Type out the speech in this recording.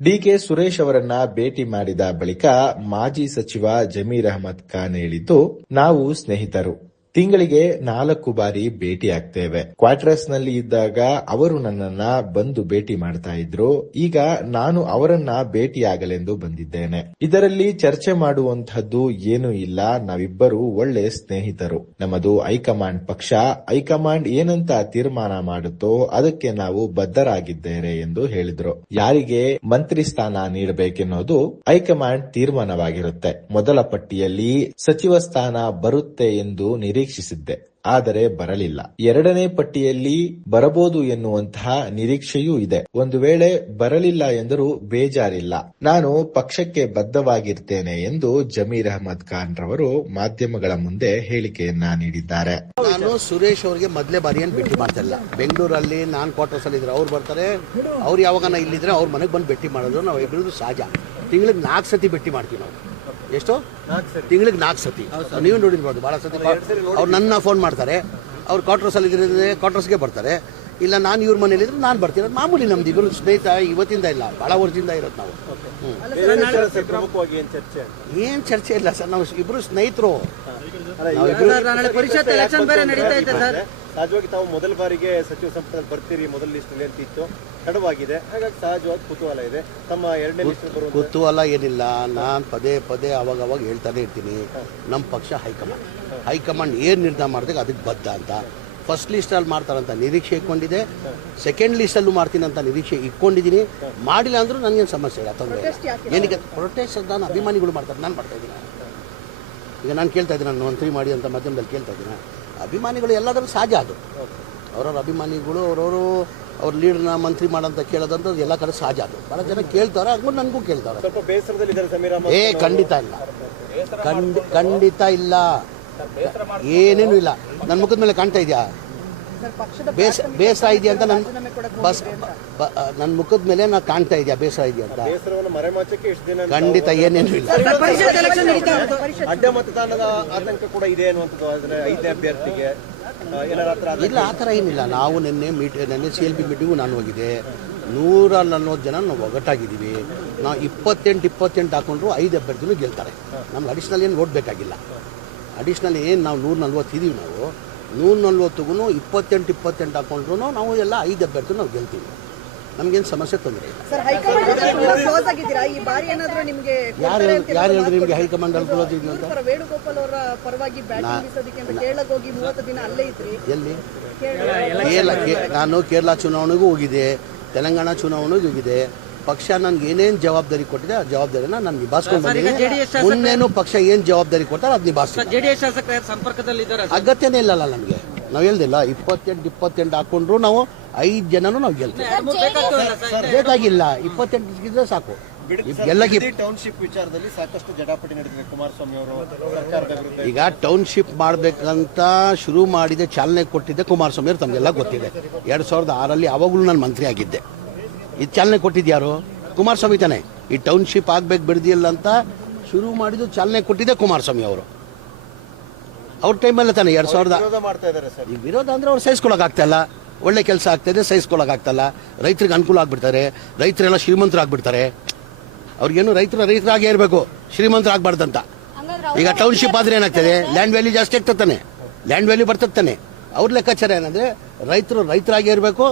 DK Suresh ಅವರನ್ನ ಭೇಟಿ ಮಾಡಿದ ಬಳಿಕ ಮಾಜಿ ಸಚಿವ ಜಮೀರ್ ಅಹಮದ್ ಖಾನ್ ಹೇಳಿದ್ದು, ನಾವು ಸ್ನೇಹಿತರು. ತಿಂಗಳಿಗೆ 4 ಬಾರಿ ಭೇಟಿಯಾಗ್ತೇವೆ. ಕ್ವಾರ್ಟರ್ಸ್ ನಲ್ಲಿ ಇದ್ದಾಗ ಅವರು ನನ್ನನ್ನ ಬಂದು ಭೇಟಿ ಮಾಡ್ತಾ ಇದ್ರು. ಈಗ ನಾನು ಅವರನ್ನ ಭೇಟಿಯಾಗಲೆಂದು ಬಂದಿದ್ದೇನೆ. ಇದರಲ್ಲಿ ಚರ್ಚೆ ಮಾಡುವಂತಹದ್ದು ಏನೂ ಇಲ್ಲ. ನಾವಿಬ್ಬರು ಒಳ್ಳೆ ಸ್ನೇಹಿತರು. ನಮ್ಮದು ಹೈಕಮಾಂಡ್ ಪಕ್ಷ. ಹೈಕಮಾಂಡ್ ಏನಂತ ತೀರ್ಮಾನ ಮಾಡುತ್ತೋ ಅದಕ್ಕೆ ನಾವು ಬದ್ಧರಾಗಿದ್ದೇವೆ ಎಂದು ಹೇಳಿದ್ರು. ಯಾರಿಗೆ ಮಂತ್ರಿ ಸ್ಥಾನ ನೀಡಬೇಕೆನ್ನೋದು ಹೈಕಮಾಂಡ್ ತೀರ್ಮಾನವಾಗಿರುತ್ತೆ. ಮೊದಲ ಪಟ್ಟಿಯಲ್ಲಿ ಸಚಿವ ಸ್ಥಾನ ಬರುತ್ತೆ ಎಂದು ನಿರೀಕ್ಷಿಸಿದ್ದೆ, ಆದರೆ ಬರಲಿಲ್ಲ. ಎರಡನೇ ಪಟ್ಟಿಯಲ್ಲಿ ಬರಬಹುದು ಎನ್ನುವಂತಹ ನಿರೀಕ್ಷೆಯೂ ಇದೆ. ಒಂದು ವೇಳೆ ಬರಲಿಲ್ಲ ಎಂದರೂ ಬೇಜಾರಿಲ್ಲ. ನಾನು ಪಕ್ಷಕ್ಕೆ ಬದ್ಧವಾಗಿರ್ತೇನೆ ಎಂದು ಜಮೀರ್ ಅಹಮದ್ ಖಾನ್ ರವರು ಮಾಧ್ಯಮಗಳ ಮುಂದೆ ಹೇಳಿಕೆಯನ್ನ ನೀಡಿದ್ದಾರೆ. ನಾನು ಸುರೇಶ್ ಅವರಿಗೆ ಮೊದಲೇ ಬಾರಿ ಏನು ಭೇಟಿ ಮಾಡ್ತಾ ಇಲ್ಲ. ಬೆಂಗಳೂರಲ್ಲಿ ನಾನು ಕ್ವಾರ್ಟರ್ಸ್ ಅಲ್ಲಿ ಇದ್ರೆ ಅವ್ರು ಬರ್ತಾರೆ, ಅವ್ರು ಯಾವಾಗ ಇಲ್ಲಿದ್ರೆ ಅವ್ರ ಮನೆಗೆ ಬಂದು ಭೇಟಿ ಮಾಡೋದು ನಾವು ಇಬ್ಬರದು ಸಹಜ. ತಿಂಗಳಿಗೆ 4 ಸತಿ ಭೇಟಿ ಮಾಡ್ತೀವಿ ನಾವು. ಎಷ್ಟು? ತಿಂಗಳಿಗೆ 4 ಸತಿ. ನೀವು ನೋಡಿರ್ಬೋದು ಬಹಳ ಸತಿ. ಅವ್ರು ನನ್ನ ಫೋನ್ ಮಾಡ್ತಾರೆ, ಅವ್ರು ಕ್ವಾರ್ಟರ್ಸ್ ಅಲ್ಲಿ ಇದ್ರೆ ಕ್ವಾರ್ಟರ್ಸ್ಗೆ ಬರ್ತಾರೆ. ಇಲ್ಲ ನಾನು ಇವ್ರ ಮನೇಲಿದ್ರೆ ನಾನು ಬರ್ತೀನಿ. ಅದು ಮಾಮೂಲಿ. ನಮ್ದು ಇಬ್ಬರು ಸ್ನೇಹಿತ ಇವತ್ತಿಂದ ಇಲ್ಲ, ಬಹಳ ವರ್ಷದಿಂದ ಇರೋದು ನಾವು. ಏನ್ ಚರ್ಚೆ ಇಲ್ಲ ಸರ್, ನಾವು ಇಬ್ರು ಸ್ನೇಹಿತರು. ಸಹಜವಾಗಿ ತಾವು ಮೊದಲ ಬಾರಿಗೆ ಸಚಿವ ಸಂಪುಟದಲ್ಲಿ ಬರ್ತೀರಿ, ಮೊದಲ ಲಿಸ್ಟ್ ಅಂತ ಇತ್ತು, ತಡವಾಗಿದೆ. ಹಾಗಾಗಿ ಸಹಜವಾಗಿ ಕುತೂಹಲ ಇದೆ. ತಮ್ಮ ಎರಡನೇ ಲಿಸ್ಟ್ ಬರುವ ಕುತೂಹಲ ಏನಿಲ್ಲ. ನಾನು ಪದೇ ಅವಾಗ ಹೇಳ್ತಾನೆ ಇರ್ತೀನಿ, ನಮ್ಮ ಪಕ್ಷ ಹೈಕಮಾಂಡ್ ಏನ್ ನಿರ್ಧಾರ ಮಾಡಿದಾಗ ಅದಕ್ಕೆ ಬದ್ಧ ಅಂತ. ಫಸ್ಟ್ ಲಿಸ್ಟ್ ಅಲ್ಲಿ ಮಾಡ್ತಾರಂತ ನಿರೀಕ್ಷೆ ಇಟ್ಕೊಂಡಿದೆ. ಸೆಕೆಂಡ್ ಲಿಸ್ಟ್ ಅಲ್ಲೂ ಮಾಡ್ತೀನಿ ಅಂತ ನಿರೀಕ್ಷೆ ಇಟ್ಕೊಂಡಿದ್ದೀನಿ. ಮಾಡಿಲ್ಲ ಅಂದ್ರೂ ನನಗೇನು ಸಮಸ್ಯೆ ಇಲ್ಲ, ತೊಂದರೆ ಇಲ್ಲ. ಏನಕ್ಕೆ ಪ್ರೊಟೆಸ್ಟ್ ನಾನು ಅಭಿಮಾನಿಗಳು ಮಾಡ್ತಾರೆ, ನಾನು ಮಾಡ್ತಾ ಇದ್ದೀನಿ. ಈಗ ನಾನು ಕೇಳ್ತಾ ಇದ್ದೀನಿ, ನಾನು ಮಂತ್ರಿ ಮಾಡಿ ಅಂತ ಮಾಧ್ಯಮದಲ್ಲಿ ಕೇಳ್ತಾ ಇದ್ದೀನಿ. ಅಭಿಮಾನಿಗಳು ಎಲ್ಲಾದರೂ ಸಹಜ. ಅದು ಅವರವ್ರ ಅಭಿಮಾನಿಗಳು ಅವ್ರ ಲೀಡರ್ನ ಮಂತ್ರಿ ಮಾಡಂತ ಕೇಳೋದಂತ ಎಲ್ಲ ಕಡೆ ಸಹಜ. ಅದು ಬಹಳ ಜನ ಕೇಳ್ತಾರೆ, ಹಂಗೂ ನನಗೂ ಕೇಳ್ತಾರೆ. ಖಂಡಿತ ಇಲ್ಲ, ಖಂಡಿತ ಇಲ್ಲ, ಏನೇನು ಇಲ್ಲ. ನನ್ನ ಮುಖದ ಮೇಲೆ ಕಾಣ್ತಾ ಇದೆಯಾ ಬೇಸರ ಇದೆಯಾ ಅಂತ? ನನ್ನ ಮುಖದ ಮೇಲೆ ನಾ ಕಾಣ್ತಾ ಇದೆಯಾ ಬೇಸರ ಇದೆಯಾ ಅಂತ? ಖಂಡಿತ ಏನೇನು ಇಲ್ಲ. ಅಡ್ಡ ಮತದಾನದ ಆತಂಕ ಕೂಡ ಇದೆ ಅನ್ನುವಂಥದ್ದು ಐದನೇ ಅಭ್ಯರ್ಥಿಗೆ ಇಲ್ಲ, ಆ ಥರ ಏನಿಲ್ಲ. ನಾವು ನಿನ್ನೆ CLP ಮೀಟಿಂಗು ನಾನು ಹೋಗಿದೆ. 140 ಜನ ನಾವು ಒಗ್ಗಟ್ಟಾಗಿದ್ದೀವಿ. ನಾವು 28 ಹಾಕೊಂಡ್ರು 5 ಅಭ್ಯರ್ಥಿಗಳು ಗೆಲ್ತಾರೆ. ನಮ್ಗೆ ಅಡಿಷ್ನಲ್ ಏನು ಓಟ್ ಬೇಕಾಗಿಲ್ಲ. ಅಡಿಷ್ನಲ್ ಏನು ನಾವು 140 ಇದೀವಿ. ನಾವು 140ಗೂ 28 ಹಾಕೊಂಡ್ರು ನಾವು ಎಲ್ಲ 5 ಅಭ್ಯರ್ಥಿ ನಾವು ಗೆಲ್ತೀವಿ. ನಮ್ಗೇನು ಸಮಸ್ಯೆ ತೊಂದರೆ ಇಲ್ಲ. ಯಾರು ಹೇಳಿದ್ರೆ ನಿಮಗೆ ಹೈಕಮಾಂಡ್ ಅಲ್ಲಿ ಕ್ಲೋಸ್ ಇದೆ ಅಂತ? ಎಲ್ಲಿ? ನಾನು ಕೇರಳ ಚುನಾವಣೆಗೂ ಹೋಗಿದೆ, ತೆಲಂಗಾಣ ಚುನಾವಣೆಗೂ ಹೋಗಿದೆ. ಪಕ್ಷ ನನ್ಗೆ ಏನೇನು ಜವಾಬ್ದಾರಿ ಕೊಟ್ಟಿದೆ ಆ ಜವಾಬ್ದಾರಿನ ನಾನು ನಿಭಾಯಿಸ್ಕೊಂಡು ಬಂದಿದ್ದೀನಿ. ಮುಂದೇನು ಪಕ್ಷ ಏನ್ ಜವಾಬ್ದಾರಿ ಕೊಡ್ತಾರೆ ಅದು ನಿಭಾಯಿಸ್ತೀನಿ. ಅಗತ್ಯನೇ ಇಲ್ಲಲ್ಲ ನಮಗೆ. ನಾವು ಹೇಳ್ದಿಲ್ಲ 28 ಹಾಕೊಂಡ್ರು ನಾವು 5 ಜನನು ನಾವು ಗೆಲ್ತೀವಿ. ಬೇಕಾಗಿಲ್ಲ, 28 ಸಿಕ್ಕಿದ್ರೆ ಸಾಕು. ಟೌನ್ಶಿಪ್ ವಿಚಾರದಲ್ಲಿ ಸಾಕಷ್ಟು ಜಟಾಪಟಿ ನಡೆದಿದೆ. ಕುಮಾರಸ್ವಾಮಿ ಅವರು ಸರ್ಕಾರದ ವಿರುದ್ಧ ಈಗ ಟೌನ್ಶಿಪ್ ಮಾಡ್ಬೇಕಂತ ಶುರು ಮಾಡಿದೆ, ಚಾಲನೆ ಕೊಟ್ಟಿದ್ದೆ ಕುಮಾರಸ್ವಾಮಿ ಅವರು. ತಮಗೆಲ್ಲ ಗೊತ್ತಿದೆ. 2006ರಲ್ಲಿ ಅವಾಗಲೂ ನಾನು ಮಂತ್ರಿ ಆಗಿದ್ದೆ. ಇದು ಚಾಲನೆ ಕೊಟ್ಟಿದ್ಯಾರು? ಕುಮಾರಸ್ವಾಮಿ ತಾನೆ. ಈ ಟೌನ್ಶಿಪ್ ಆಗ್ಬೇಕು ಬಿಡದಿಲ್ಲ ಅಂತ ಶುರು ಮಾಡಿದ್ದು ಚಾಲನೆ ಕೊಟ್ಟಿದ್ದೆ ಕುಮಾರಸ್ವಾಮಿ ಅವರು. ಅವ್ರ ಟೈಮಲ್ಲ ತಾನೆ 2000 ಈ ವಿರೋಧ ಅಂದ್ರೆ ಅವ್ರು ಸಹಿಸ್ಕೊಳಕ್ ಆಗ್ತಾಯಿಲ್ಲ. ಒಳ್ಳೆ ಕೆಲಸ ಆಗ್ತಾಯಿದೆ, ಸಹಿಸ್ಕೊಳಕ್ ಆಗ್ತಾಯಿಲ್ಲ. ರೈತರಿಗೆ ಅನುಕೂಲ ಆಗ್ಬಿಡ್ತಾರೆ, ರೈತರೆಲ್ಲ ಶ್ರೀಮಂತರಾಗ್ಬಿಡ್ತಾರೆ. ಅವ್ರಿಗೇನು ರೈತರಾಗೇ ಇರಬೇಕು, ಶ್ರೀಮಂತರಾಗಬಾರ್ದಂತ. ಈಗ ಟೌನ್ಶಿಪ್ ಆದ್ರೆ ಏನಾಗ್ತದೆ? ಲ್ಯಾಂಡ್ ವ್ಯಾಲ್ಯೂ ಜಾಸ್ತಿ ಆಗ್ತಾನೆ, ಲ್ಯಾಂಡ್ ವ್ಯಾಲ್ಯೂ ಬರ್ತದೆ. ಅವ್ರ ಲೆಕ್ಕಾಚಾರ ಏನಂದ್ರೆ ರೈತರಾಗೇ ಇರಬೇಕು,